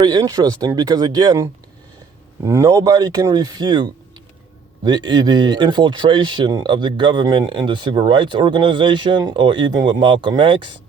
very interesting because, again, nobody can refute the infiltration of the government in the civil rights organization, or even with Malcolm X,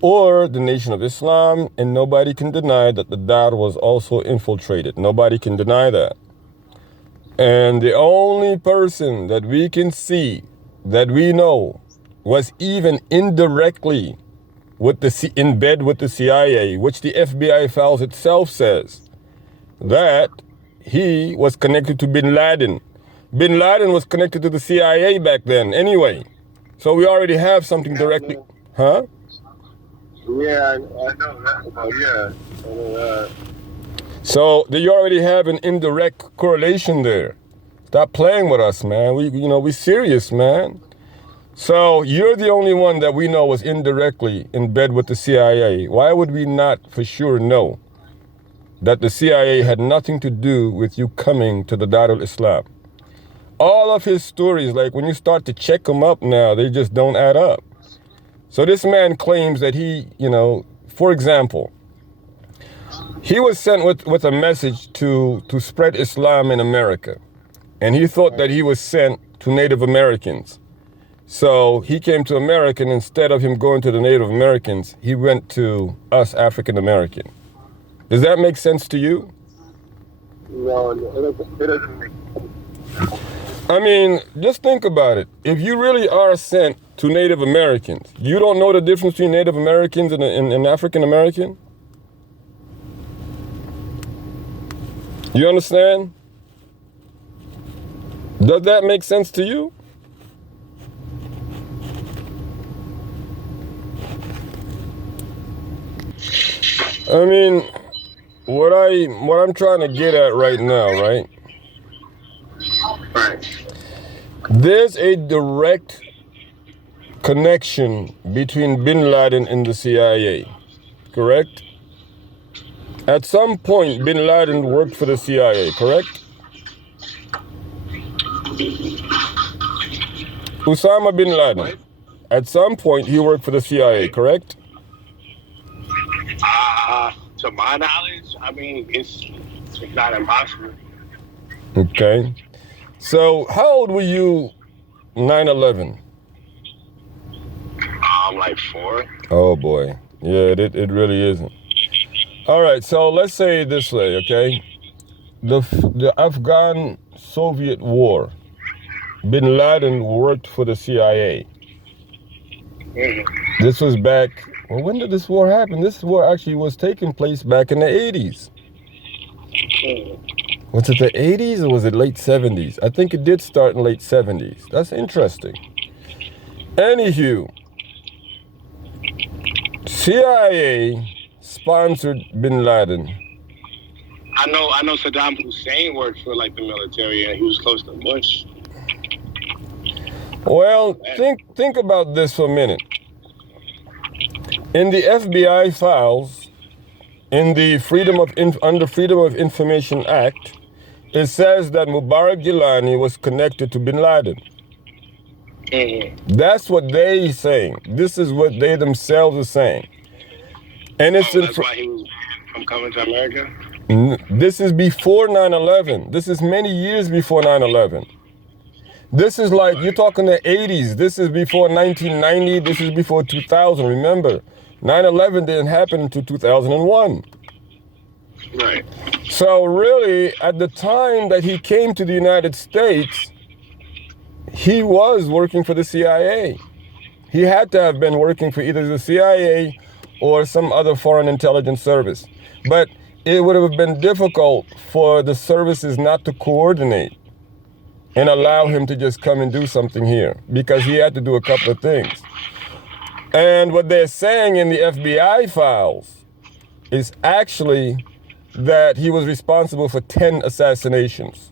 or the Nation of Islam, and nobody can deny that the Dawah was also infiltrated. Nobody can deny that. And the only person that we can see, that we know, was even indirectly in bed with the CIA, which the FBI files itself says that he was connected to bin Laden. Bin Laden was connected to the CIA back then anyway. So we already have something directly. Huh? Yeah, I know that. Oh, yeah. I know that. So you already have an indirect correlation there. Stop playing with us, man. We serious, man. So you're the only one that we know was indirectly in bed with the CIA. Why would we not for sure know that the CIA had nothing to do with you coming to the Darul Islam? All of his stories, like when you start to check them up now, they just don't add up. So this man claims that he, for example, he was sent with a message to spread Islam in America. And he thought that he was sent to Native Americans. So he came to America, and instead of him going to the Native Americans, he went to us African American. Does that make sense to you? No, it doesn't make sense. I mean, just think about it. If you really are sent to Native Americans, you don't know the difference between Native Americans and African American? You understand? Does that make sense to you? I mean, what I'm trying to get at right now, right? Right. There's a direct connection between bin Laden and the CIA, correct? At some point, bin Laden worked for the CIA, correct? Osama bin Laden, at some point, he worked for the CIA, correct? To my knowledge, I mean, it's not impossible. Okay. So, how old were you 9/11? I'm like 4. Oh boy. Yeah, it really isn't. All right, so let's say it this way, okay? The Afghan Soviet War, bin Laden worked for the CIA. Mm-hmm. This was back, well, when did this war happen? This war actually was taking place back in the 80s. Mm-hmm. Was it the 80s or was it late 70s? I think it did start in late 70s. That's interesting. Anywho, CIA sponsored bin Laden. I know Saddam Hussein worked for like the military, and he was close to Bush. Well, think about this for a minute. In the FBI files, in the under Freedom of Information Act, it says that Mubarak Jilani was connected to bin Laden. Mm-hmm. That's what they're saying. This is what they themselves are saying. And it's that's why he was from coming to America? This is before 9/11. This is many years before 9/11. This is like, you're talking the 80s. This is before 1990. This is before 2000. Remember, 9/11 didn't happen until 2001. Right. So really, at the time that he came to the United States, he was working for the CIA. He had to have been working for either the CIA or some other foreign intelligence service. But it would have been difficult for the services not to coordinate and allow him to just come and do something here, because he had to do a couple of things. And what they're saying in the FBI files is actually that he was responsible for 10 assassinations.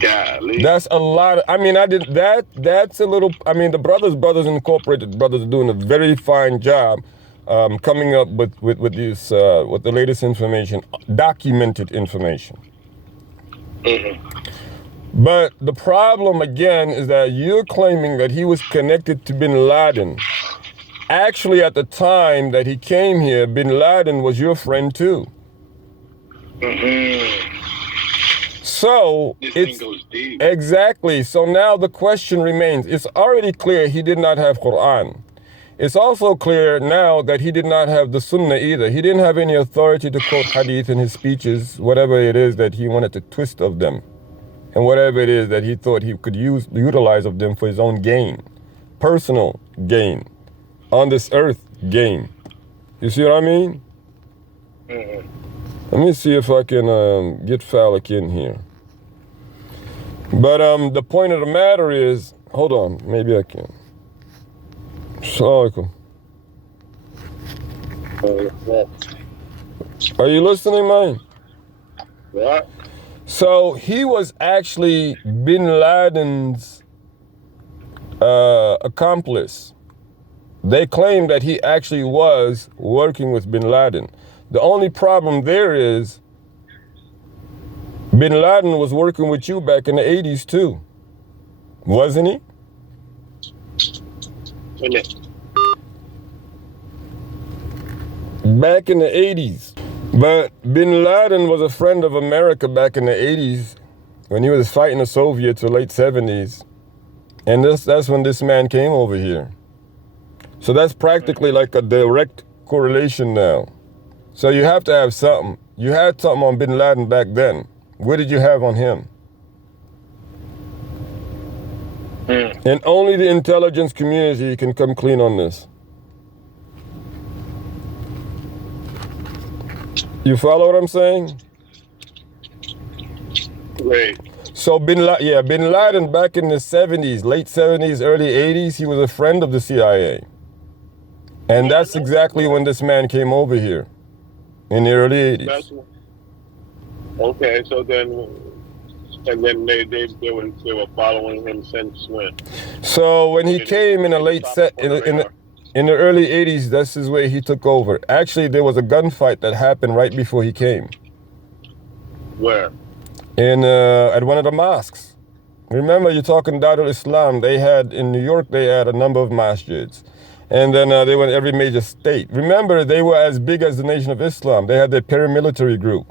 Golly. That's a lot. That's a little, the Brothers Incorporated brothers are doing a very fine job coming up with the latest information, documented information. Mm-hmm. But the problem again is that you're claiming that he was connected to bin Laden actually, at the time that he came here, Bin Laden was your friend too. So This it's thing goes deep. exactly. So now the question remains. It's already clear he did not have Quran. It's also clear now that he did not have the Sunnah either. He didn't have any authority to quote hadith in his speeches, whatever it is that he wanted to twist of them, and whatever it is that he thought he could utilize of them for his own gain, personal gain, on this earth gain. You see what I mean? Let me see if I can get Phallic in here. But the point of the matter is, hold on, maybe I can. Assalamu alaikum. Are you listening, man? Yeah. So he was actually Bin Laden's accomplice. They claim that he actually was working with Bin Laden. The only problem there is Bin Laden was working with you back in the 80s too, wasn't he? Back in the 80s. But Bin Laden was a friend of America back in the 80s when he was fighting the Soviets in the late 70s. And that's when this man came over here. So that's practically like a direct correlation now. So you have to have something. You had something on Bin Laden back then. What did you have on him? And only the intelligence community can come clean on this. You follow what I'm saying? Right. So Bin Laden back in the 70s, late 70s, early 80s, he was a friend of the CIA. And that's exactly when this man came over here, in the early 80s. Okay, so then, and then they were following him since when? So when he came in the in the early 80s, that's his way he took over. Actually, there was a gunfight that happened right before he came. Where? At one of the mosques. Remember, you're talking Darul Islam. They had, in New York, they had a number of masjids. And then they went every major state. Remember, they were as big as the Nation of Islam. They had their paramilitary group.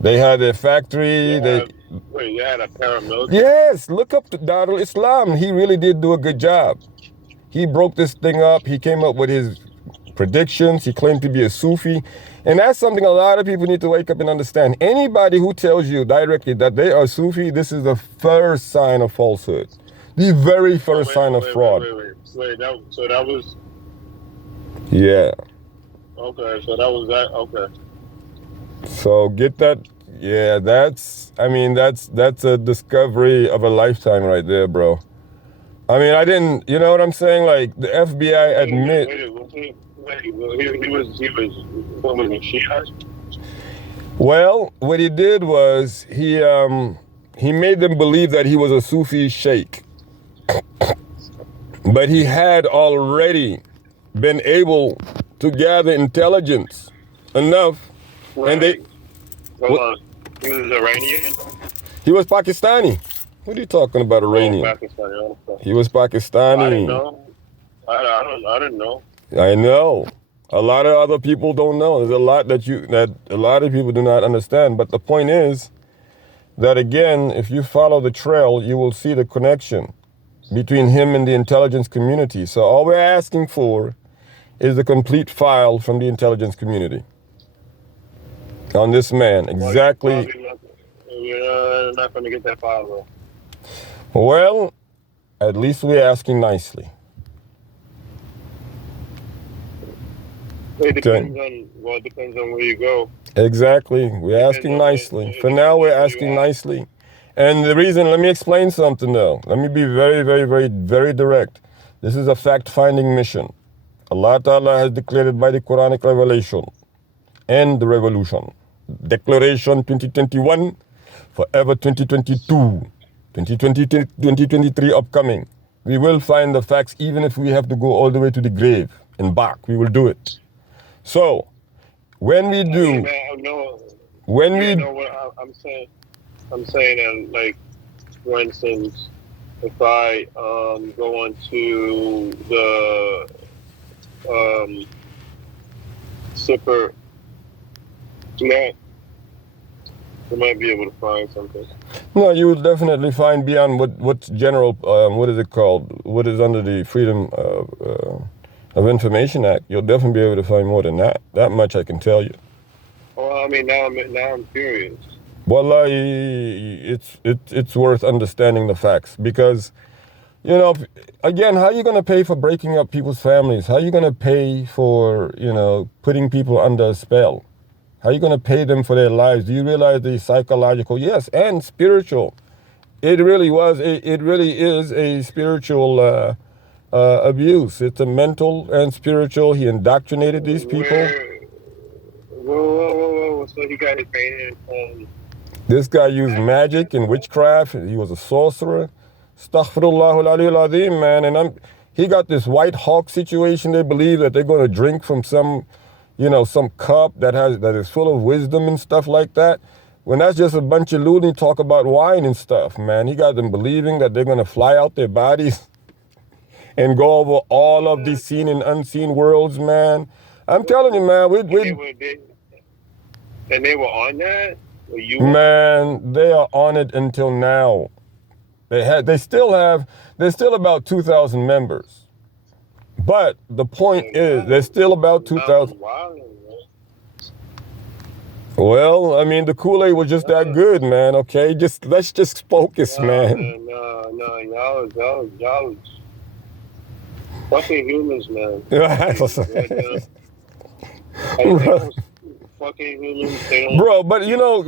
They had their factory. Wait, you had a paramilitary? Yes, look up to Darul Islam. He really did do a good job. He broke this thing up. He came up with his predictions. He claimed to be a Sufi. And that's something a lot of people need to wake up and understand. Anybody who tells you directly that they are Sufi, this is the first sign of falsehood. The very first sign of fraud. So that was... Yeah. Okay, so that was that, okay. So get that, yeah, that's a discovery of a lifetime right there, bro. I mean, I didn't, you know what I'm saying? Like, the FBI admit... He was Shiite? Well, what he did was, he made them believe that he was a Sufi sheikh. But he had already been able to gather intelligence enough, and they... Hold on. He was Iranian? He was Pakistani. What are you talking about, Iranian? Pakistani. He was Pakistani. I didn't know. I didn't know. I know. A lot of other people don't know. There's a lot that a lot of people do not understand. But the point is that, again, if you follow the trail, you will see the connection between him and the intelligence community. So all we're asking for is the complete file from the intelligence community on this man. Exactly. You're not going to get that file, though. Well, at least we're asking nicely. It depends on where you go. Exactly. We're asking nicely. For now, we're asking nicely. And the reason, let me explain something though. Let me be very, very, very, very direct. This is a fact-finding mission. Allah Ta'ala has declared it by the Quranic revelation and the revolution. Declaration 2021, forever 2022, 2023 upcoming. We will find the facts even if we have to go all the way to the grave and back. We will do it. So, when we do... I'm saying, like, for instance, if I go onto Sipper Snack, you might be able to find something. No, you will definitely find beyond what's general. What is it called? What is under the Freedom of Information Act? You'll definitely be able to find more than that. That much I can tell you. Well, I mean, now I'm curious. Well, it's worth understanding the facts because, you know, again, how are you going to pay for breaking up people's families? How are you going to pay for, you know, putting people under a spell? How are you going to pay them for their lives? Do you realize the psychological, yes, and spiritual? It really is a spiritual abuse. It's a mental and spiritual. He indoctrinated these people. Whoa. So he got it painted. This guy used magic and witchcraft. He was a sorcerer. Astaghfirullah al-Aliyyul Azim, man. And he got this white hawk situation. They believe that they're going to drink from some, you know, some cup that is full of wisdom and stuff like that. When that's just a bunch of loony talk about wine and stuff, man. He got them believing that they're going to fly out their bodies and go over all of these seen and unseen worlds, man. I'm telling you, man. And they were on that? Man, they are on it until now. They're still about 2,000 members. But the point is, there's still about 2,000. Well, I mean, the Kool-Aid was just that good, man. Okay, let's just focus, man. No, y'all fucking humans, man. Fucking humans. Bro, but you know,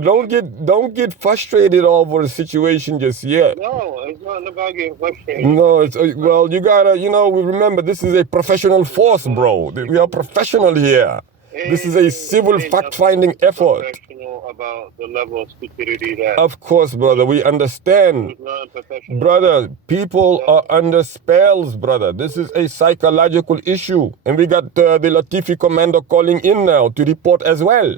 don't get frustrated over the situation just yet. No, it's not about getting frustrated. No, it's well, you gotta, you know, we remember this is a professional force, bro. We are professional here. This is a civil fact-finding effort. About the level of stupidity that. Of course, brother, we understand. Brother, people are under spells, brother. This is a psychological issue. And we got the Latifi commander calling in now to report as well.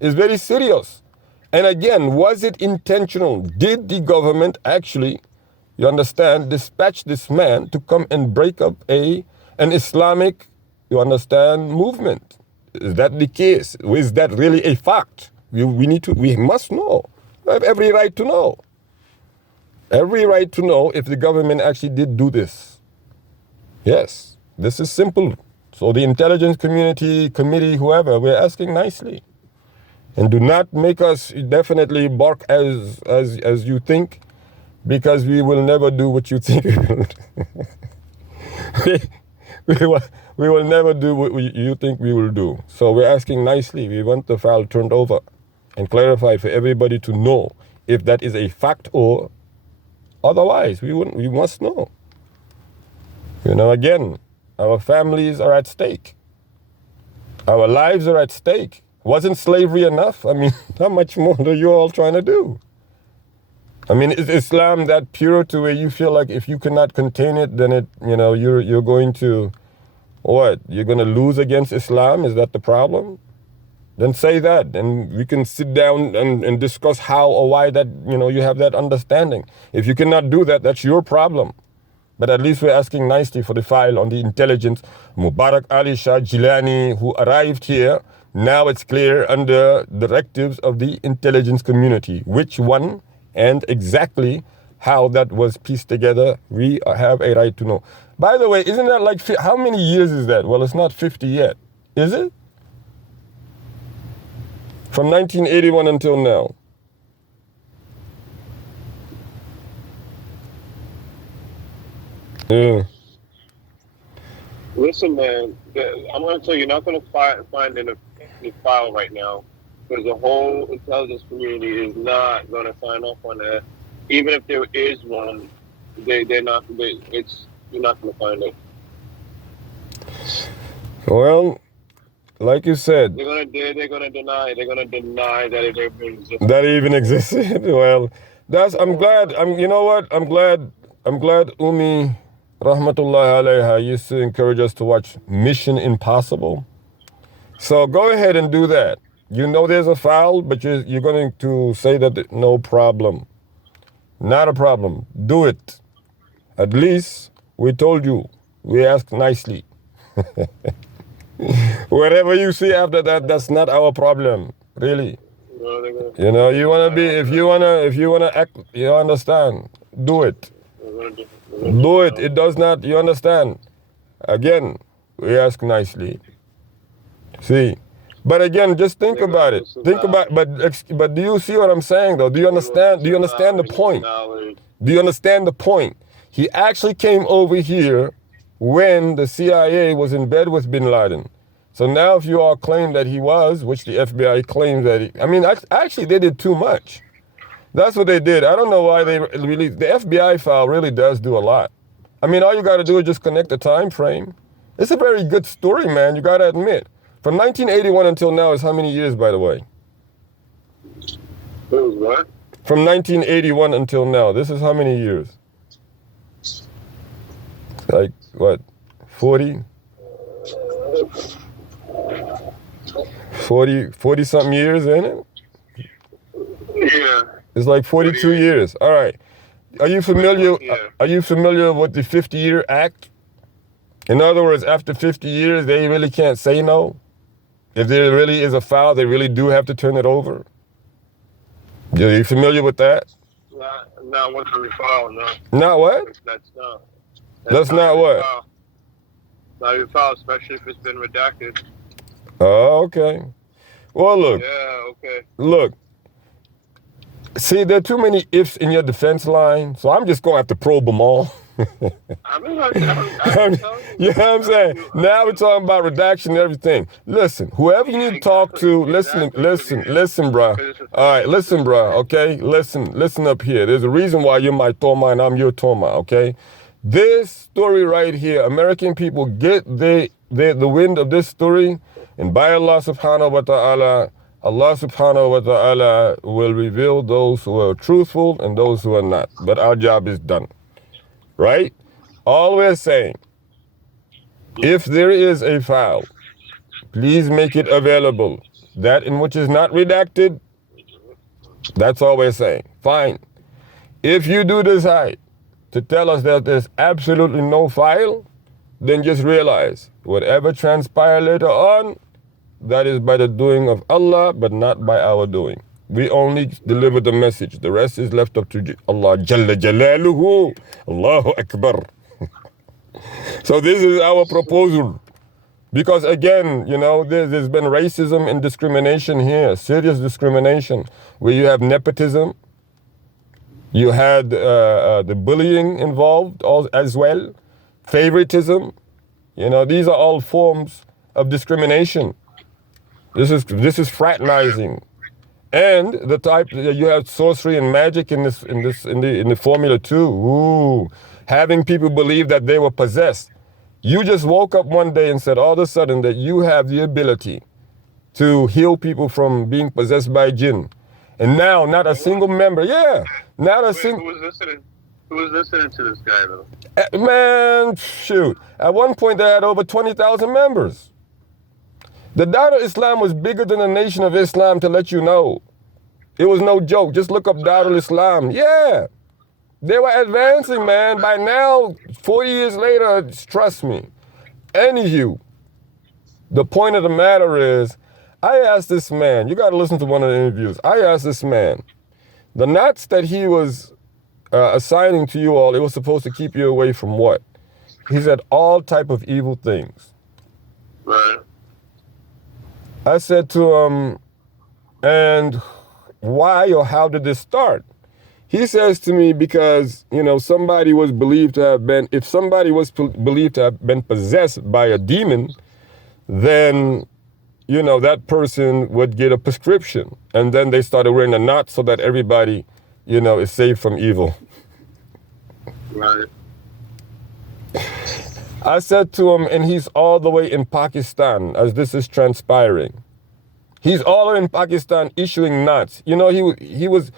It's very serious. And again, was it intentional? Did the government actually, you understand, dispatch this man to come and break up an Islamic, you understand, movement? Is that the case? Is that really a fact? We must know. We have every right to know. Every right to know if the government actually did do this. Yes, this is simple. So the intelligence committee, whoever, we're asking nicely. And do not make us definitely bark as you think, because we will never do what you think we will do. We will never do what you think we will do. So we're asking nicely. We want the file turned over and clarified for everybody to know if that is a fact or otherwise. We must know. You know, again, our families are at stake. Our lives are at stake. Wasn't slavery enough? I mean, how much more are you all trying to do? I mean, is Islam that pure to where you feel like if you cannot contain it, then you're going to, what? You're going to lose against Islam? Is that the problem? Then say that, and we can sit down and discuss how or why that, you have that understanding. If you cannot do that, that's your problem. But at least we're asking nicely for the file on the intelligence. Mubarak Ali Shah Jilani, who arrived here, now it's clear under directives of the intelligence community. Which one and exactly how that was pieced together, we have a right to know. By the way, isn't that like, how many years is that? Well, it's not 50 yet, is it? From 1981 until now. Yeah. Listen, man, I'm going to tell you, you're not going to find in the file right now, because the whole intelligence community is not going to sign off on that. Even if there is one, you're not going to find it. Well, like you said, they're gonna deny that it ever existed. That even existed. Well, I'm glad. You know what? I'm glad Umi Rahmatullahi Alayha used to encourage us to watch Mission Impossible. So go ahead and do that. You know there's a foul, but you're going to say that no problem. Not a problem. Do it. At least we told you. We asked nicely. Whatever you see after that, that's not our problem, really. No, they're gonna, You know, you wanna be, if you wanna act, you understand, do it. they're gonna do, Do it. It does not, you understand. Again, we ask nicely. See, but again, just think They're about gonna it. Think about, but do you see what I'm saying though? Do you understand? Do you understand the point? Do you understand the point? He actually came over here when the CIA was in bed with Bin Laden. So now, if you all claim that he was, which the FBI claims that he, I mean, actually, they did too much. That's what they did. I don't know why they released the FBI file. Really does do a lot. I mean, all you got to do is just connect the time frame. It's a very good story, man. You got to admit. From 1981 until now is how many years, by the way? It was what? From 1981 until now, this is how many years? Like, what, 40? 40 something years, ain't it? Yeah. It's like 42 years. All right. Are you familiar? Yeah. Are you familiar with the 50-year act? In other words, after 50 years, they really can't say no. If there really is a foul, they really do have to turn it over. Are you familiar with that? Not once every file, no. Not what? That's not. That's not what? File. Not every file, especially if it's been redacted. Oh, okay. Well, look. Yeah, okay. Look. See, there are too many ifs in your defense line, so I'm just going to have to probe them all. I'm you know what I'm saying? Now we're talking about redaction and everything. Listen, whoever you need to talk to, listen, bro. All right, listen, bro, okay? Listen up here. There's a reason why you're my Toma and I'm your Toma, okay? This story right here, American people get the wind of this story, and by Allah subhanahu wa ta'ala, Allah subhanahu wa ta'ala will reveal those who are truthful and those who are not. But our job is done. Right? All we're saying, if there is a file, please make it available. That in which is not redacted, that's all we're saying. Fine. If you do decide to tell us that there's absolutely no file, then just realize whatever transpires later on, that is by the doing of Allah, but not by our doing. We only deliver the message. The rest is left up to Allah Jalla Jalaluhu. Allahu Akbar. So this is our proposal. Because again, you know, there's been racism and discrimination here, serious discrimination, where you have nepotism, you had the bullying involved as well, favoritism. You know, these are all forms of discrimination. This is fraternizing. And the type you have sorcery and magic in the formula too. Ooh, having people believe that they were possessed. You just woke up one day and said all of a sudden that you have the ability to heal people from being possessed by jinn, and now not a single member. Yeah, not a single. Who was listening to this guy though? Man, shoot! At one point they had over 20,000 members. The Darul Islam was bigger than the Nation of Islam, to let you know. It was no joke. Just look up Darul Islam. Yeah. They were advancing, man. By now, 4 years later, trust me. Anywho, the point of the matter is, I asked this man, you got to listen to one of the interviews. I asked this man, the knots that he was assigning to you all, it was supposed to keep you away from what? He said all type of evil things. Right. I said to him, and why or how did this start? He says to me, because, you know, somebody was believed to have been, if somebody was believed to have been possessed by a demon, then, you know, that person would get a prescription. And then they started wearing a knot so that everybody, you know, is saved from evil. Right. I said to him, and he's all the way in Pakistan as this is transpiring. He's all the way in Pakistan issuing knots. You know, he was,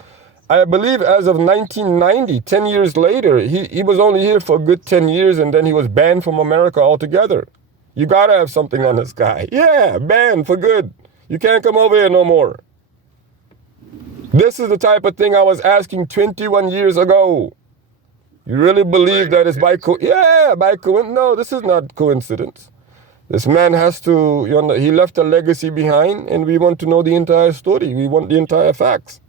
I believe as of 1990, 10 years later, he was only here for a good 10 years and then he was banned from America altogether. You gotta have something on this guy. Yeah, banned for good. You can't come over here no more. This is the type of thing I was asking 21 years ago. You really believe that it's by coincidence? No, this is not coincidence. This man has to, he left a legacy behind, and we want to know the entire story. We want the entire facts.